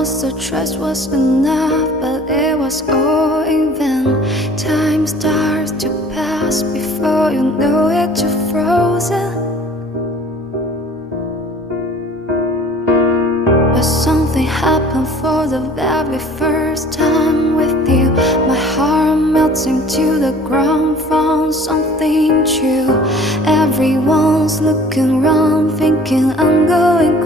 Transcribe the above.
once the trust was enough, but it was all in vain. Time starts to pass before you know it, you're frozen. But something happened for the very first time with you. My heart melting to the ground, found something true. Everyone's looking around, thinking I'm going